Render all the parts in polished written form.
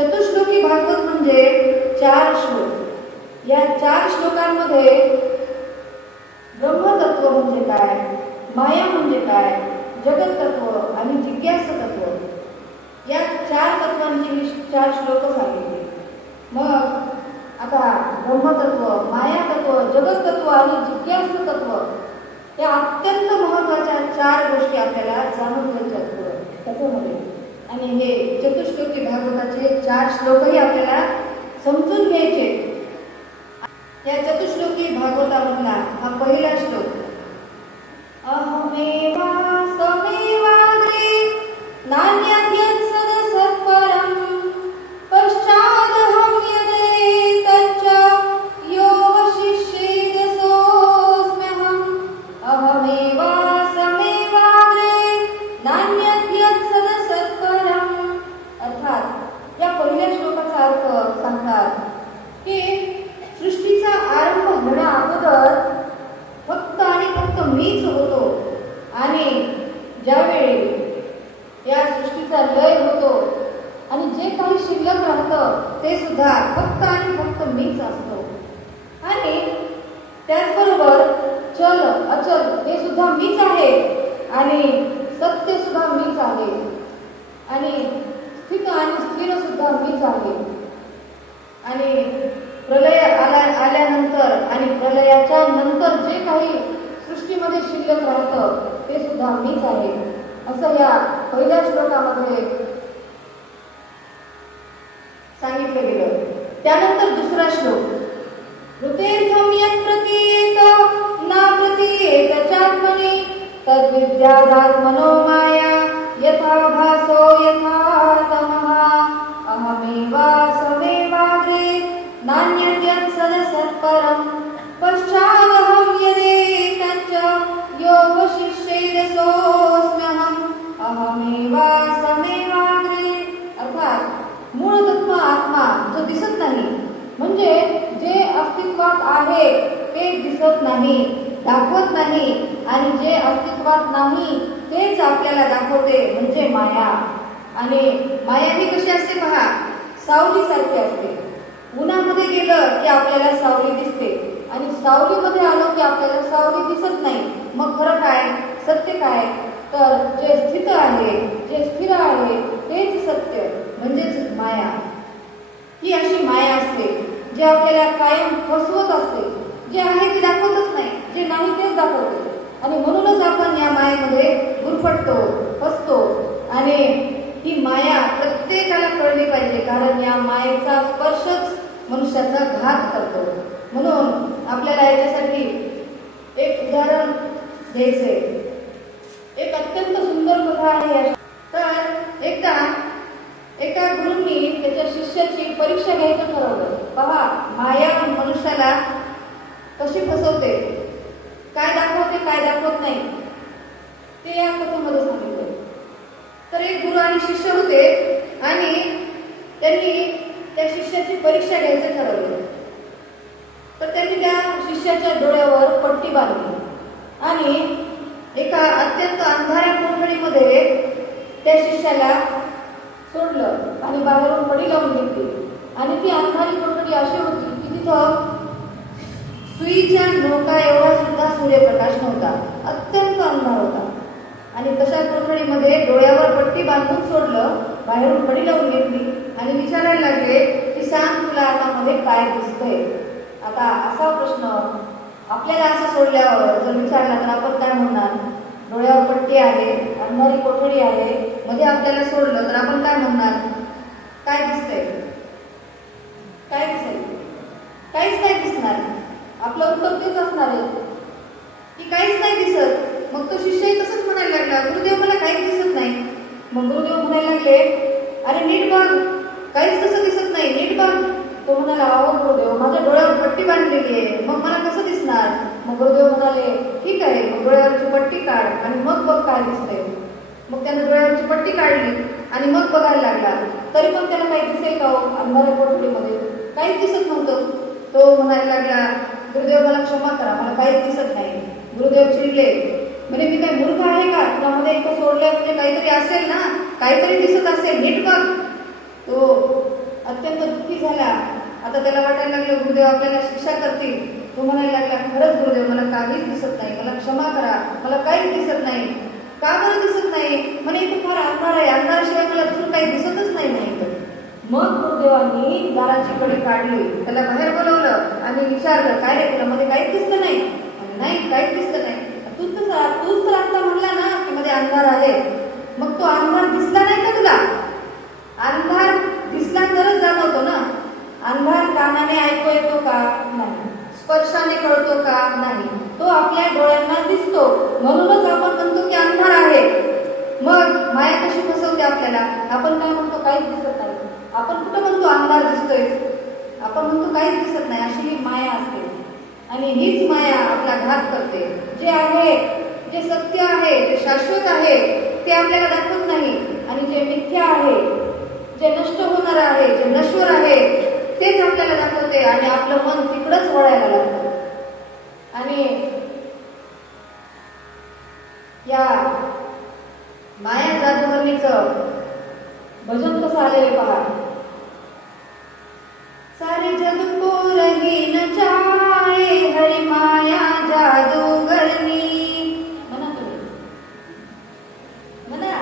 चतुश्लोकी भागवत म्हणजे 4 श्लोक। या 4 श्लोकांमध्ये ब्रह्मतत्व म्हणजे काय, माया म्हणजे काय, जगत तत्व आणि जिज्ञासा तत्व या 4 तत्वांची 4 श्लोक सांगितले। मग आता ब्रह्मतत्व, माया तत्व, जगत तत्व आणि जिज्ञासा तत्व या अत्यंत महत्त्वाच्या 4 गोष्टी आपल्याला जाणून घ्यायच्या आहेत त्याच्यामध्ये। आणि हे चतुश्लोकी भागवताचे 4 श्लोकही आपल्याला समजून घ्यायचे। या चतुश्लोकी भागवतामधला हा पहिला श्लोक, अहमेवा समेवाग्रे नान्यद्यत् सदसत्परं पश्चादहं यदेतच्च यो वशिष्येत सोऽस्म्यहम्। अहमेवा समेवाग्रे नान्यद्यत् सदसत्परं। अर्थात या पहिल्या श्लोकाचा अर्थ सांगतात की सृष्टीचा आरंभ होण्या अगोदर फक्त आणि फक्त मीच होतो आणि ज्यावेळी या सृष्टीचा लय होतो आणि जे काही शिल्लक राहतं ते सुद्धा फक्त आणि फक्त मीच असतो। आणि त्याचबरोबर चल अचल हे सुद्धा मीच आहे आणि सत्य सुद्धा मीच आहे आणि स्थित आणि स्थिर सुद्धा मीच आहे। आणि प्रलय आल्यानंतर आणि प्रलयाच्या नंतर जे काही सृष्टीमध्ये शिल्लक राहतं ते सुद्धा मीच आहे असं या पहिल्या श्लोकामध्ये सांगितलं गेलं। त्यानंतर दुसरा श्लोक, ऋतेर्थं यत् प्रतीयेत न प्रतीयेत चात्मनि तद्विद्यादात्मनो माया यथा भासो यथा तमः। अहमेवा समेवाग्रे नान्यद्यत् सदसत्परं पश्चादहं यदेतच्च यो वशिष्येत सोऽस्म्यहम्। अहमेवा समेवाग्रे अर्थात मूळ तत्व आत्मा जो दिसत नाही, म्हणजे जे अस्तित्वात आहे ते दिसत नाही, दाखवत नाही आणि जे अस्तित्वात नाही तेच आपल्याला दाखवते म्हणजे माया। आणि माया ही कशी असते पहा, सावली सारखी असते। उन्हामध्ये गेलं की आपल्याला सावली दिसते आणि सावलीमध्ये आलो की आपल्याला सावली दिसत नाही। मग खरं काय, सत्य काय, तर जे स्थित आहे, जे स्थिर आहे तेच सत्य म्हणजेच माया। ही अशी माया असते जी आपल्याला कायम फसवत असते, जे आहे ते दाखवतच नाही, जे नाही तेच दाखवते। आणि म्हणूनच आपण या मायेमध्ये गुरफटतो, फसतो। आणि ही माया प्रत्येकाला कळली पाहिजे, कारण या मायेचा स्पर्शच मनुष्याचा घात करतो। म्हणून आपल्याला याच्यासाठी एक उदाहरण द्यायचे। एक अत्यंत सुंदर कथा आहे। तर एकदा एका गुरूंनी त्याच्या शिष्याची परीक्षा घ्यायचं ठरवलं। पहा माया मनुष्याला कशी फसवते, काय दाखवते काय दाखवत नाही ते या कथेमध्ये सांगितलं। तर एक गुरु आणि शिष्य होते आणि त्यांनी त्या शिष्याची परीक्षा घ्यायचं ठरवलं। तर त्यांनी त्या शिष्याच्या डोळ्यावर पट्टी बांधली आणि एका अत्यंत अंधाऱ्या कोठडीमध्ये त्या शिष्याला सोडलं आणि बाहेरून पडी लावून घेतली। आणि ती अंधारी कोठडी अशी होती की तिथं सुईच्या नोका एवढा सुद्धा सूर्यप्रकाश नव्हता, अत्यंत अंधार होता। आणि तशा कोठडीमध्ये डोळ्यावर पट्टी बांधून सोडलं, बाहेरून पडी लावून घेतली आणि विचारायला लागले की सांग तुला आता मध्ये काय दिसतंय। आता असा प्रश्न आपल्याला असं सोडल्यावर जर विचारला तर आपण काय म्हणणार, डोळ्यावर पट्टी आहे, अंधारी कोठडी आहे, मध्ये आपल्याला सोडलं तर आपण काय म्हणणार, काय दिसतंय, काय दिसेल, काहीच नाही दिसणार। आपलं उत्तर तेच असणार आहे की काहीच नाही दिसत। मग तो शिष्य तसंच म्हणायला लागला, गुरुदेव मला काहीच दिसत नाही। मग गुरुदेव म्हणायला लागले, अरे नीट बघ, काहीच कसं दिसत नाही, नीट बघ। तो म्हणाला, अहो गुरुदेव माझ्या डोळ्यावर पट्टी बांधलेली आहे, मग मला कसं दिसणार। मग गुरुदेव म्हणाले, ठीक आहे, मग डोळ्यावरची पट्टी काढ आणि मग बघ काय दिसतंय। मग त्याने डोळ्यावरची पट्टी काढली आणि मग बघायला लागला, तरी पण त्याला काही दिसेल का हो, अंधाऱ्या कोठडीमध्ये काहीच दिसत नव्हतं। तो म्हणायला लागला, गुरुदेव मला क्षमा करा, मला काहीच दिसत नाही। गुरुदेव चिडले, म्हणजे मी काय मूर्ख आहे का, तुला इथं सोडलं म्हणजे काहीतरी असेल ना, काहीतरी दिसत असेल, नीट बघ। तो अत्यंत दुःखी झाला. आता त्याला वाटायला लागलं गुरुदेव आपल्याला शिक्षा करतील. तो म्हणायला लागला खरंच गुरुदेव मला काहीच दिसत नाही, मला क्षमा करा, मला काहीच दिसत नाही. का बरं दिसत नाही? म्हणे इथे फार अंधार आहे, अंधाराशिवाय मला दुसरं काही दिसतच नाही म्हणे. मग गुरुदेवांनी दाराची कडी काढली, त्याला बाहेर बोलवलं आणि विचारलं काय रे तुला मध्ये काहीच दिसलं नाही? नाही काहीच दिसलं नाही. तूच तर आता म्हणला ना की मध्ये अंधार आहे. मग तो अंधार दिसला नाही का तुला? अंधार दिसला तरच जाणवतो ना. अंधार कानाने ऐकू येतो का? नाही. स्पर्शाने कळतो का? नाही. तो आपल्या डोळ्यांना दिसतो, म्हणूनच आपण म्हणतो की अंधार आहे. मग माया कशी फसवते आपल्याला? आपण काय म्हणतो काहीच दिसत नाही. आपण कुठं म्हणतो अंधार दिसतोय? आपण म्हणतो काहीच दिसत नाही. अशी ही माया असते आणि हीच माया आपला घात करते. जे आहे, जे सत्य आहे, जे शाश्वत आहे ते आपल्याला दाखवत नाही आणि जे मिथ्या आहे, जे नष्ट होणार आहे, जे नश्वर आहे तेच आपल्याला दाखवते आणि आपलं मन तिकडंच वळायला लागतं. आणि या माया जादूगरणीचं भजन कसं आलेलं पहा. सारे जग को रही न चाहे हरि माया जादूगरनी. म्हणा तुम्ही, म्हणा.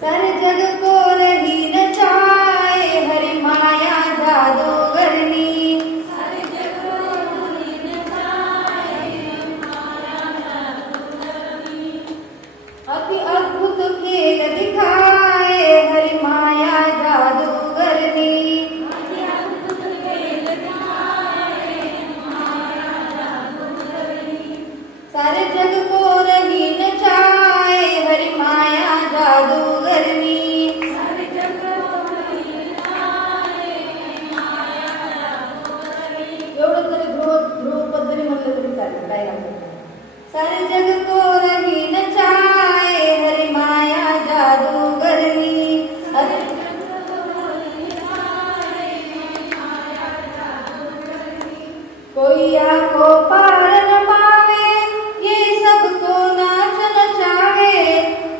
सारे जग को रही न चाहे हरि माया जादूगरनी. सारे जग को रही न चाहे हरि माया जादूगरनी. अति अद्भुत खेल दिखाए हरि माया जादूगरनी. अति अद्भुत खेल दिखाए माया जादूगरनी. सारे जग को रही न चाहे हरि माया जादूगरनी. सारे जग को रही न चाहे हरि माया जादूगरनी. एवढं तरी ध्रुव पद्धतीने म्हटलं तरी चालेल, काय नाही. सारे जग को रही न चाहे हरि माया जादूगरनी. सारे जग को रही न चाहे हरि माया जादूगरनी. कोई आंखों पार न पावे ये सबको नाच नचावे.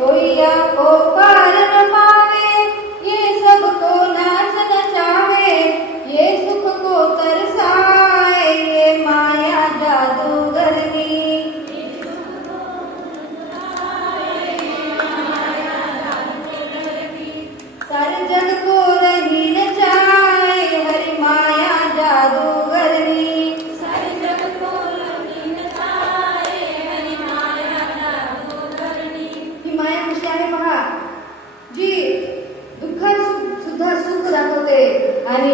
कोई आंखों पार न पावे ये सबको नाच नचावे. ये सुख को तरसाए ये माया जादूगरनी. सारे जग को रही न चाहे हरि माया जादूगरनी. सारे जग को रही न चाहे हरि माया जादूगरनी. ही माया कशी आहे पहा, जी दुःखात सुद्धा सुख दाखवते आणि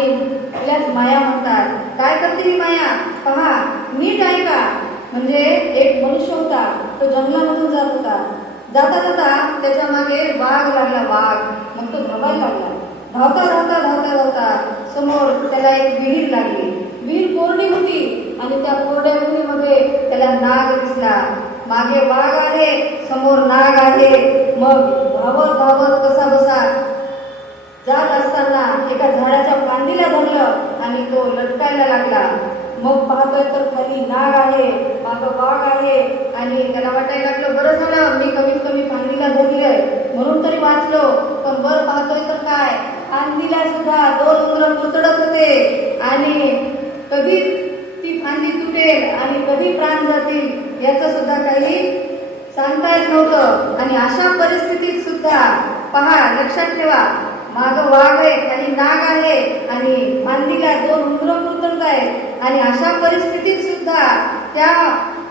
तिलाच माया म्हणतात. काय करते ही माया पहा, नीट ऐका. म्हणजे एक मनुष्य होता, तो जंगलामधून जात होता. जाता जाता त्याच्या मागे वाघ लागला, वाघ. मग तो धावायला लागला. धावता धावता धावता धावता समोर त्याला एक विहीर लागली. विहीर कोरडी होती आणि त्या कोरड्या विहिरीमध्ये त्याला नाग दिसला. मागे वाघ आहे, समोर नाग आहे. मग धावत धावत कसा बसा जात असताना एका झाडाच्या फांदीला धरलं आणि तो लटकायला लागला. मग पाहतोय तर खाली नाग आहे, मागं वाघ आहे आणि त्याला वाटायला लागलं बरं झालं मी कमीत कमी फांदीला धरलीय म्हणून तरी वाचलो. पण बरं पाहतोय तर काय, फांदीला सुद्धा दोन उंदरं कुरतडत होते आणि कधी ती फांदी तुटेल आणि कधी प्राण जातील याचं सुद्धा काही सांगता येत नव्हतं. आणि अशा परिस्थितीत सुद्धा पहा, लक्षात ठेवा, मागं वाघ आहे, खाली नाग आहे आणि फांदीला दोन उंदरं कुरतडत आहेत. आणि अशा परिस्थितीत सुद्धा त्या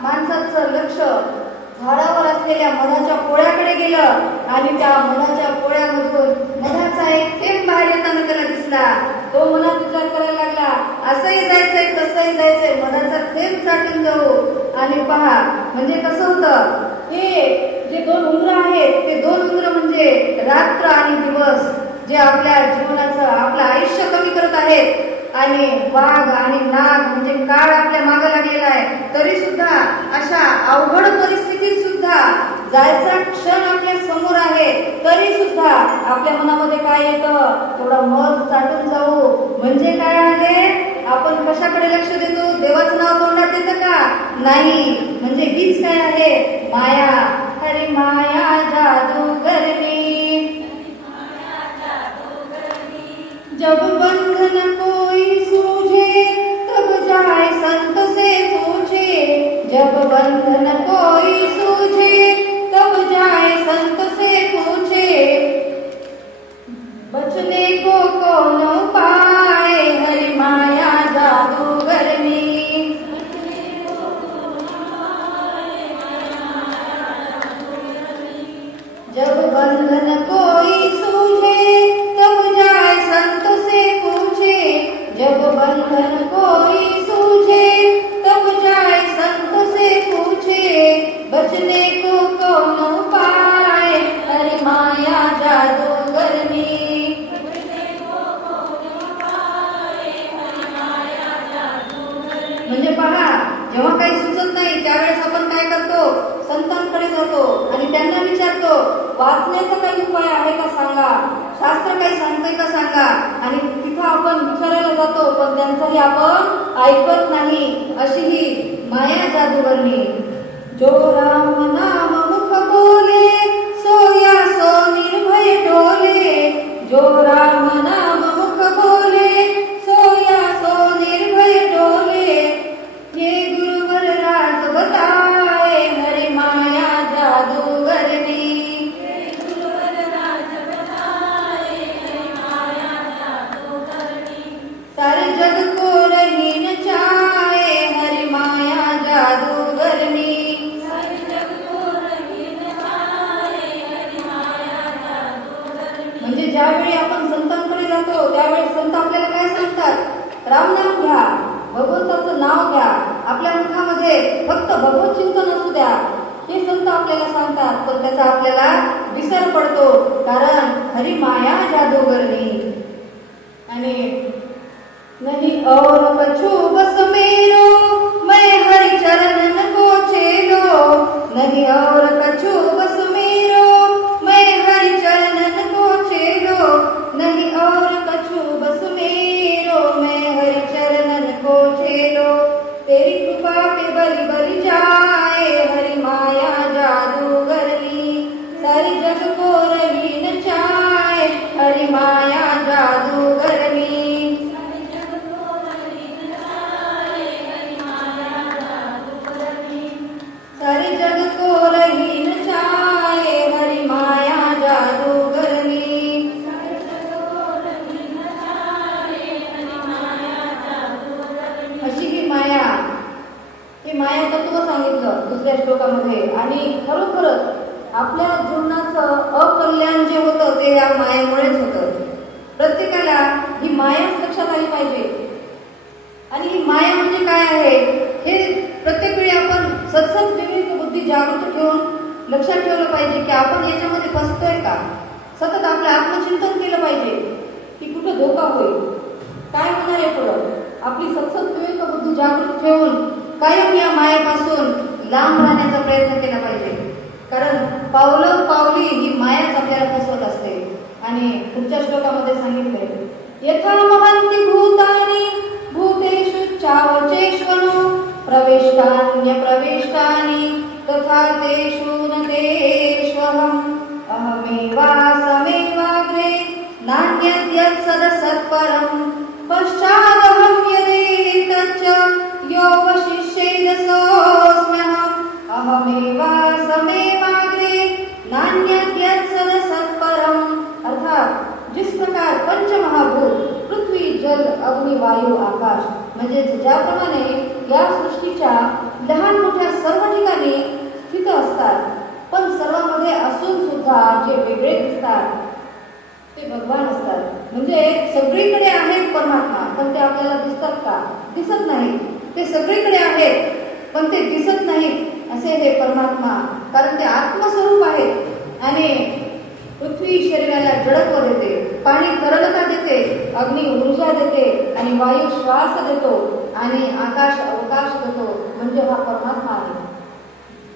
माणसाचं लक्ष झाडावर असलेल्या मधाच्या पोळ्याकडे गेलं आणि त्या मधाच्या पोळ्यामधून मधाचा एक थेंब बाहेर येताना त्याला दिसला. तो मनात विचार करायला लागला, असंही जायचंय तसंही जायचंय, मधाचा थेंब साठून जाऊ. आणि पहा, म्हणजे कसं होतं, हे जे दोन उंदरं आहेत ते दोन उंदरं म्हणजे रात्र आणि दिवस जे आपल्या जीवनाचं आपलं आयुष्य कमी करत आहेत. आणि वाघ आणि नाग म्हणजे काळ आपल्या मागे लागलेला आहे. तरी सुद्धा अशा अवघड परिस्थितीत सुद्धा जायचा क्षण आपल्या समोर आहे, तरी सुद्धा आपल्या मनामध्ये काय येतं, थोडा मध चाटून जाऊ. म्हणजे काय आहे, आपण कशाकडे लक्ष देतो, देवाचं नाव तोंडात येतं का? नाही. म्हणजे हीच काय आहे, माया. हरी माया जादूगरनी. जब बंधन कोई सूझे तब जाए संत से पूछे, जब बंधन कोई सूझे तब जाए संत से पूछे, बचने को कौन पाए हरि माया जादूगर में। जब बंधन कोई सूझे तब जाए संत से पूछे, जब बंधन कोई सूझे तब जाए संत से पूछे, बचने को कौन पाए हरि माया जादूगर में। म्हणजे पहा, जेव्हा काही सुचत नाही त्यावेळेस आपण काय करतो, संतांकडे जातो आणि त्यांना विचारतो, वाचण्याचा काही उपाय आहे का सांगा, शास्त्र काही सांगतंय का सांगा, आणि तिथं आपण विचारायला जातो पण त्यांचंही आपण ऐकत नाही, अशी ही माया जादूगरणी। जो राम नाम मुख बोले सोया सो निर्भय डोले, जो राम नाम मुख बोले सोया सो निर्भय डोले, ये गुरुवर राज बताए हरि माया जादूगर ने। सारे जग को रहीन चाहे हरि माया जादूगर ने। म्हणजे ज्यावेळी आपण संतांकडे जातो त्यावेळी संत आपल्याला काय सांगतात, रामनाम घ्या, भगवंताचं नाव घ्या, आपल्या मुखामध्ये फक्त भगवत चिंतन असू द्या, हे संत आपल्याला सांगतात, पण त्याचा आपल्याला विसर पडतो, कारण हरि माया जादूगरनी। आणि नहीं और कछु बस मेरो मैं हरि चरणन को चेलो, नहीं और कछु बस मेरो मैं हरि चरणन को चेलो, नहीं और कछु बस मेरो मैं हरि चरणन को चेलो, तेरी कृपा पे बलि बलि जाए हरि माया जादूगरनी। सारी जग को रहीन चाहे हरि माया जादूगरनी। सारे जग को रहीन चाहे हरि माया जादूगरनी। अशी ही माया, हे माया तत्व सांगितलं दुसऱ्या श्लोकामध्ये। आणि खरोखरच आपल्या जीवनाचं अकल्याण जे होतं ते या मायेमुळेच होतं। प्रत्येकाला ही मायाच लक्षात आली पाहिजे। आणि ही माया म्हणजे काय आहे हे प्रत्येक वेळी आपण सतत विवेक बुद्धी जागृत ठेवून लक्षात ठेवलं पाहिजे की आपण याच्यामध्ये फसतोय का। सतत आपलं आत्मचिंतन केलं पाहिजे की कुठं धोका होईल, काय होणार आहे पुढं। आपली सतत विवेक बुद्धी जागृत ठेवून कायम या मायेपासून लांब राहण्याचा प्रयत्न केला पाहिजे, कारण पावलं पावली ही मायाच आपल्याला फसवत असते। आणि पुढच्या श्लोकामध्ये सांगितले, यथा महन्ति भूतानि भूतेषु चावचेष्वनो प्रविष्टान्य प्रविष्टानि तथा तेषु न तेष्वहम् अहमेवासमेवाग्रे नान्यद्यत् सदसत्परम् पश्चादहं यदेतच्च योऽवशिष्येद सोऽस्म्यहम् अहमेवासमेवाग्रे नान्यद्यत् सदसत्परम्। अर्थात जिस प्रकार पंचमहाभूत पृथ्वी जल अग्नि वायू आकाश म्हणजे ज्याप्रमाणे या सृष्टीच्या लहान मोठ्या सर्व ठिकाणी स्थित असतात, पण सर्वांमध्ये असून सुद्धा जे वेगळे दिसतात ते भगवान असतात। म्हणजे सगळीकडे आहेत परमात्मा, पण ते आपल्याला दिसतात का, दिसत नाही। ते सगळीकडे आहेत पण ते दिसत नाहीत असे हे परमात्मा, कारण ते आत्मस्वरूप आहेत। आणि पृथ्वी शरीराला जडत्व देते, पाणी तरलता देते, अग्नी ऊर्जा देते आणि वायू श्वास देतो आणि आकाश अवकाश देतो, म्हणजे हा परमात्मा आहे।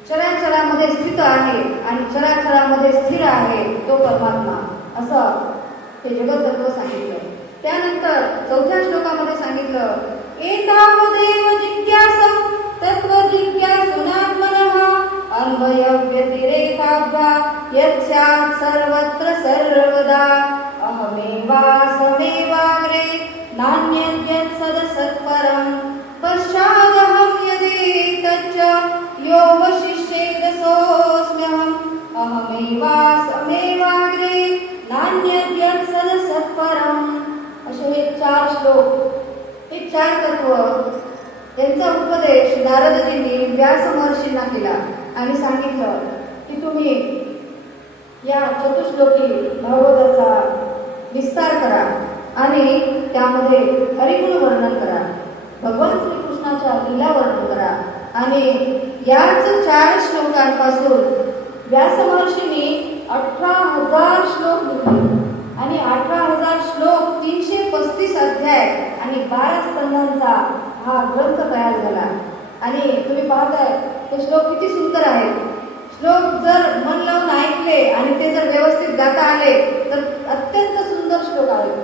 चराचरामध्ये स्थित आहे आणि चराचरामध्ये स्थिर आहे तो परमात्मा, असं हे जगततत्व सांगितलं। त्यानंतर चौथ्या श्लोकामध्ये सांगितलं, एतावदेव जिज्ञासं तत्व जिज्ञासुनात्मनः अन्वय व्यतिरेकाभ्या यत् स्यात् सर्वत्र सर्वदा अहमेवासमेवाग्रे नान्यद्यत् सदसत्परं पश्चादहं यदि तच्च यो वशिष्येद सोऽस्म्यहम् अहमेवाग्रे नान्यद्यत् सदसत्परम्. असे हे 4 श्लोक, हे 4 तत्व यांचा उपदेश नारदजींनी व्यास महर्षींना केला आणि सांगितलं की तुम्ही या चतुश्लोकी भागवताचा विस्तार करा आणि त्यामध्ये हरिगुण वर्णन करा, भगवान श्रीकृष्णाच्या लीला वर्णन करा. आणि याच 4 श्लोकांपासून व्यास महर्षींनी 18,000 श्लोक लिहिले आणि 18,000 श्लोक 335 अध्याय आणि 12 स्कंदांचा हा ग्रंथ तयार झाला. आणि तुम्ही पाहताय हे श्लोक किती सुंदर आहेत. श्लोक जर मन लावून ऐकले आणि ते जर व्यवस्थित गाता आले तर अत्यंत सुंदर श्लोक आहेत.